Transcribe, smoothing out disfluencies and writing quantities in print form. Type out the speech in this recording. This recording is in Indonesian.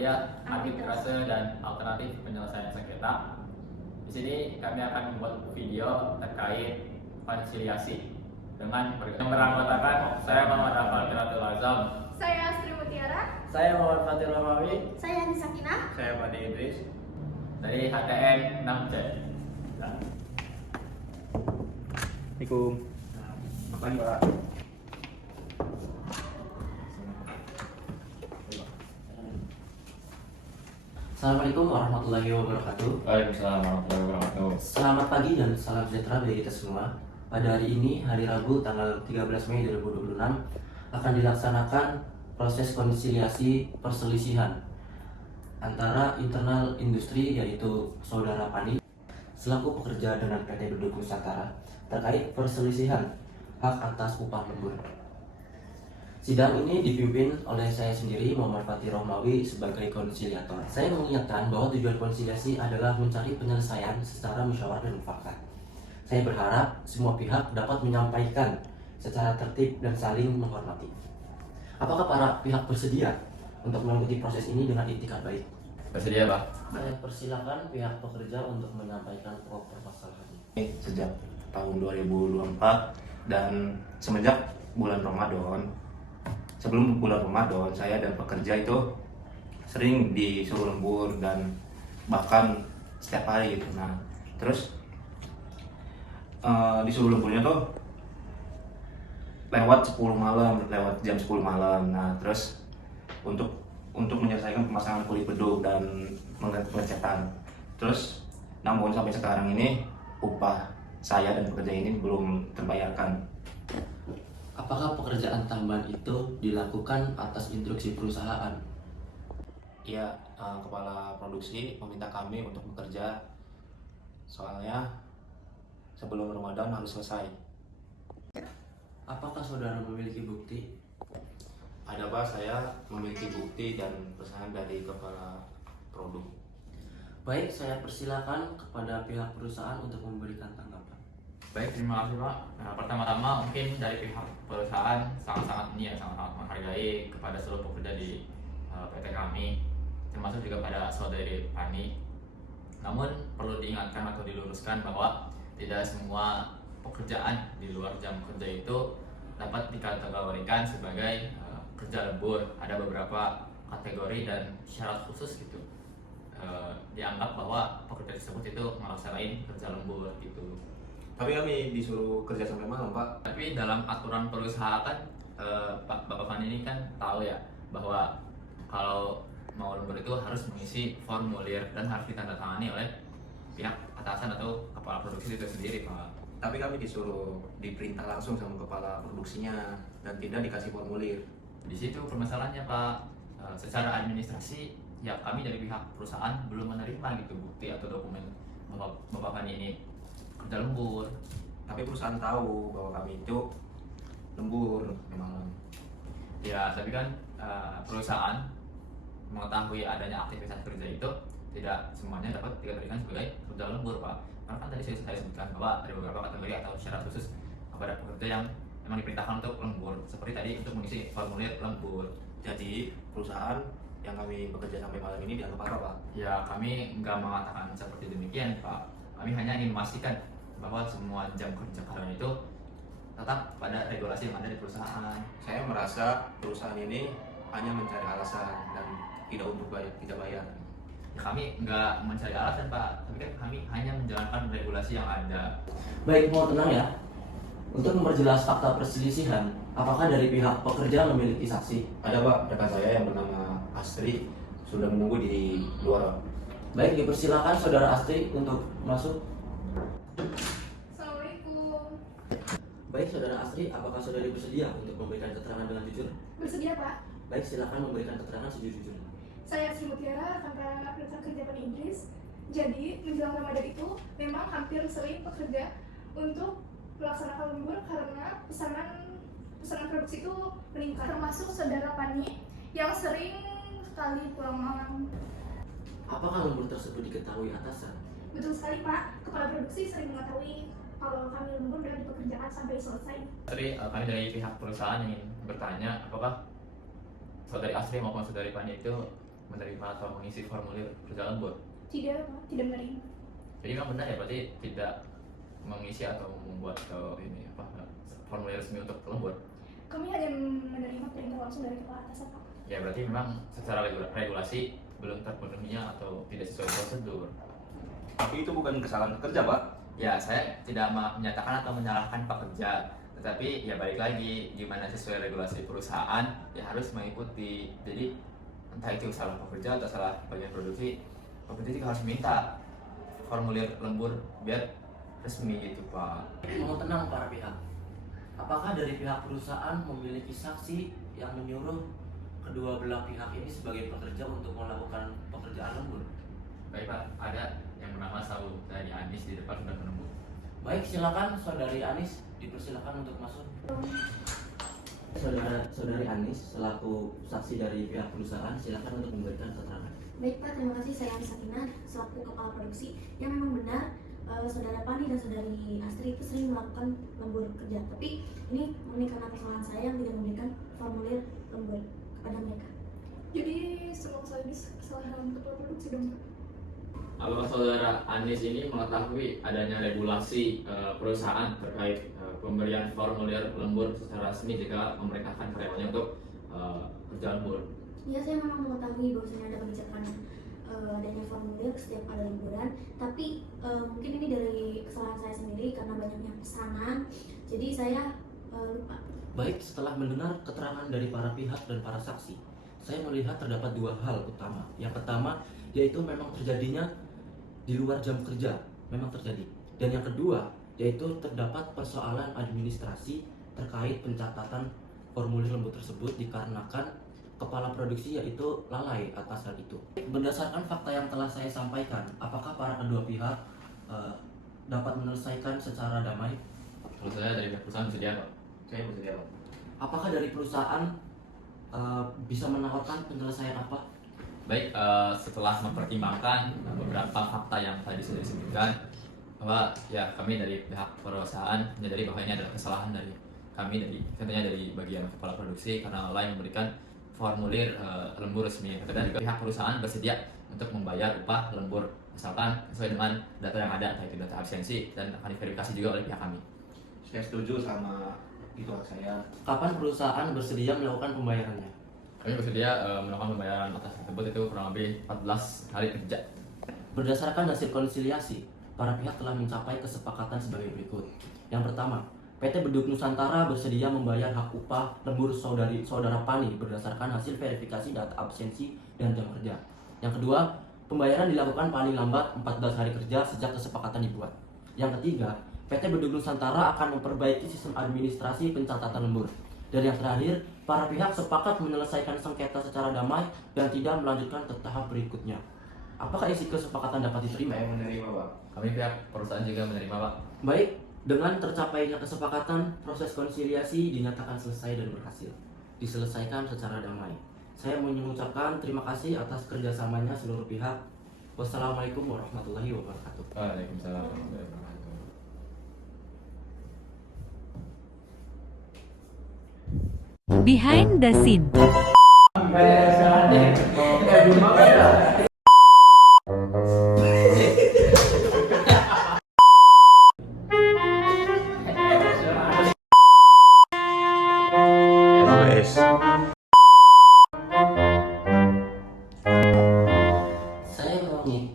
melihat arbitrase dan alternatif penyelesaian sengketa. Di sini kami akan membuat video terkait konsiliasi dengan yang beranggotakan saya Muhammad Rafal Tiratul Azam, Saya Astri Mutiara. Saya Muhammad Fatir Romawi. Saya Anissa Kinah. Saya Pak Idris dari HTN 6C. Assalamualaikum. Makasih Pak. Assalamualaikum warahmatullahi wabarakatuh. Waalaikumsalam warahmatullahi wabarakatuh. Selamat pagi dan salam sejahtera bagi kita semua. Pada hari ini, hari Rabu tanggal 13 Mei 2026, akan dilaksanakan proses konsiliasi perselisihan antara internal industri yaitu Saudara Pani selaku pekerja dengan PT Duduk Nusantara terkait perselisihan hak atas upah lembur. Sidang ini dipimpin oleh saya sendiri, Muhammad Fatir Romawi, sebagai konsiliator. Saya mengingatkan bahwa tujuan konsiliasi adalah mencari penyelesaian secara musyawarah dan mufakat. Saya berharap semua pihak dapat menyampaikan secara tertib dan saling menghormati. Apakah para pihak bersedia untuk mengikuti proses ini dengan itikat baik? Bersedia, Pak? Saya persilakan pihak pekerja untuk menyampaikan pokok permasalahannya. Sejak tahun 2024 dan semenjak bulan Ramadan, sebelum bulan Ramadan saya dan pekerja itu sering disuruh lembur dan bahkan setiap hari gitu. Nah, terus disuruh lemburnya tuh lewat 10 malam, lewat jam 10 malam. Nah, terus untuk menyelesaikan pemasangan kulit beduk dan pengecetan. Terus namun sampai sekarang ini upah saya dan pekerja ini belum terbayarkan. Apakah pekerjaan tambahan itu dilakukan atas instruksi perusahaan? Iya, kepala produksi meminta kami untuk bekerja, soalnya sebelum Ramadan harus selesai. Apakah saudara memiliki bukti? Ada Pak, saya memiliki bukti dan pesanan dari kepala produk. Baik, saya persilakan kepada pihak perusahaan untuk memberikan tanggapan. Baik, terima kasih Pak. Nah, pertama-tama mungkin dari pihak perusahaan sangat-sangat menghargai kepada seluruh pekerja di PT kami, termasuk juga pada saudari Pani. Namun perlu diingatkan atau diluruskan bahwa tidak semua pekerjaan di luar jam kerja itu dapat dikategorikan sebagai kerja lembur. Ada beberapa kategori dan syarat khusus gitu. Dianggap bahwa pekerja tersebut itu melaksanakan kerja lembur gitu. Tapi kami disuruh kerja sampai malam Pak. Tapi dalam aturan perusahaan Bapak Fani ini kan tahu ya bahwa kalau mau lembur itu harus mengisi formulir dan harus ditandatangani oleh pihak atasan atau kepala produksi itu sendiri, Pak. Tapi kami disuruh diperintah langsung sama kepala produksinya dan tidak dikasih formulir. Di situ permasalahannya, Pak. Secara administrasi ya kami dari pihak perusahaan belum menerima gitu bukti atau dokumen bahwa Bapak Fani ini kerja lembur. Tapi perusahaan tahu bahwa kami itu lembur malam. Ya, tapi kan perusahaan mengetahui adanya aktivitas kerja itu tidak semuanya dapat dikategorikan sebagai kerja lembur, Pak. Karena kan tadi saya sebutkan bahwa ada beberapa kategori atau syarat khusus kepada pekerja yang memang diperintahkan untuk lembur, seperti tadi untuk mengisi formulir lembur. Jadi perusahaan yang kami bekerja sampai malam ini dianggap apa Pak? Ya, kami nggak mengatakan seperti demikian, Pak. Kami hanya ingin memastikan bahwa semua jam kerja karyawan itu tetap pada regulasi yang ada di perusahaan. Saya merasa perusahaan ini hanya mencari alasan dan tidak bayar. Ya, kami nggak mencari alasan, Pak, tapi kan kami hanya menjalankan regulasi yang ada. Baik, mohon tenang ya. Untuk memperjelas fakta perselisihan, apakah dari pihak pekerja memiliki saksi? Ada Pak, rekan saya yang bernama Astri sudah menunggu di luar. Baik, dipersilakan saudara Astri untuk masuk. Assalamualaikum. Baik, saudara Astri, apakah saudari bersedia untuk memberikan keterangan dengan jujur? Bersedia, Pak? Baik, silakan memberikan keterangan sejujur-jujurnya. Saya Astri Mutiara, rekan kerja Pak Idris. Jadi, menjelang Ramadan itu memang hampir sering pekerja untuk melaksanakan lembur karena pesanan produksi itu meningkat. Termasuk saudara Pani yang sering sekali pulang malam. Apakah lembur tersebut diketahui atasan? Betul sekali, Pak. Kepala produksi sering mengetahui kalau kami lembur dan dipekerjakan sampai selesai. Tadi kami dari pihak perusahaan ingin bertanya apakah saudari Astri maupun saudari Pani itu menerima atau mengisi formulir kerja lembur? Tidak, Pak. Tidak menerima. Jadi memang benar ya, berarti tidak mengisi atau membuat formulir resmi untuk lembur. Kami hanya menerima perintah langsung dari kepala atasan, Pak. Ya berarti memang secara regulasi belum terpenuhinya atau tidak sesuai prosedur. Tapi itu bukan kesalahan pekerja, Pak. Ya, saya tidak menyatakan atau menyalahkan pekerja, tetapi ya balik lagi, gimana sesuai regulasi perusahaan ya harus mengikuti. Jadi entah itu salah pekerja atau salah bagian produksi, pekerja juga harus minta formulir lembur biar resmi gitu, Pak. Mohon tenang para pihak. Apakah dari pihak perusahaan memiliki saksi yang menyuruh kedua belah pihak ini sebagai pekerja untuk melakukan pekerjaan lembur? Baik, Pak, ada yang bernama Saudari Anis di depan sudah menunggu. Baik, silakan saudari Anis, dipersilakan untuk masuk. Saudari Anis selaku saksi dari pihak perusahaan, silakan untuk memberikan keterangan. Baik Pak, terima kasih. Saya Anis Sakinah selaku kepala produksi. Yang memang benar saudara Pani dan saudari Astri itu sering melakukan lembur kerja. Tapi ini murni karena kesalahan saya yang tidak memberikan formulir lembur kepada mereka. Jadi semua kesalahan kepala produksi dong, Pak. Apakah saudara Anis ini mengetahui adanya regulasi perusahaan terkait pemberian formulir lembur secara resmi jika memerintahkan karyawannya untuk kerja lembur? Ya, saya memang mengetahui bahwasanya ada kebijakan adanya formulir setiap ada liburan. Tapi mungkin ini dari kesalahan saya sendiri karena banyaknya pesanan. Jadi saya lupa. Baik, setelah mendengar keterangan dari para pihak dan para saksi, saya melihat terdapat dua hal utama. Yang pertama, yaitu memang terjadinya di luar jam kerja, memang terjadi. Dan yang kedua, yaitu terdapat persoalan administrasi terkait pencatatan formulir lembur tersebut dikarenakan kepala produksi yaitu lalai atas hal itu. Berdasarkan fakta yang telah saya sampaikan, apakah para kedua pihak dapat menyelesaikan secara damai? Kalau saya dari pihak perusahaan bersedia, Pak. Saya bersedia, Pak. Apakah dari perusahaan bisa menawarkan penyelesaian apa? Baik, setelah mempertimbangkan beberapa fakta yang tadi sudah disebutkan, bahwa ya kami dari pihak perusahaan menyadari bahwa ini adalah kesalahan dari kami, tentunya dari bagian kepala produksi karena lalai memberikan formulir lembur resmi. Dan juga pihak perusahaan bersedia untuk membayar upah lembur asalkan sesuai dengan data yang ada, entah itu data absensi, dan akan diverifikasi juga oleh pihak kami. Saya setuju sama itu hak saya. Kapan perusahaan bersedia melakukan pembayarannya? Kami bersedia melakukan pembayaran atas tersebut itu kurang lebih 14 hari kerja. Berdasarkan hasil konsiliasi, para pihak telah mencapai kesepakatan sebagai berikut. Yang pertama, PT Bedug Nusantara bersedia membayar hak upah lembur saudara Pani berdasarkan hasil verifikasi data absensi dan jam kerja. Yang kedua, pembayaran dilakukan paling lambat 14 hari kerja sejak kesepakatan dibuat. Yang ketiga, PT Bedug Nusantara akan memperbaiki sistem administrasi pencatatan lembur. Dan yang terakhir, para pihak sepakat menyelesaikan sengketa secara damai dan tidak melanjutkan ke tahap berikutnya. Apakah isi kesepakatan dapat diterima? Saya menerima, Pak. Kami pihak perusahaan juga menerima, Pak. Baik, dengan tercapainya kesepakatan, proses konsiliasi dinyatakan selesai dan berhasil. Diselesaikan secara damai. Saya mengucapkan terima kasih atas kerjasamanya seluruh pihak. Wassalamualaikum warahmatullahi wabarakatuh. Waalaikumsalam warahmatullahi wabarakatuh. Behind the scene. Saya mengulangi.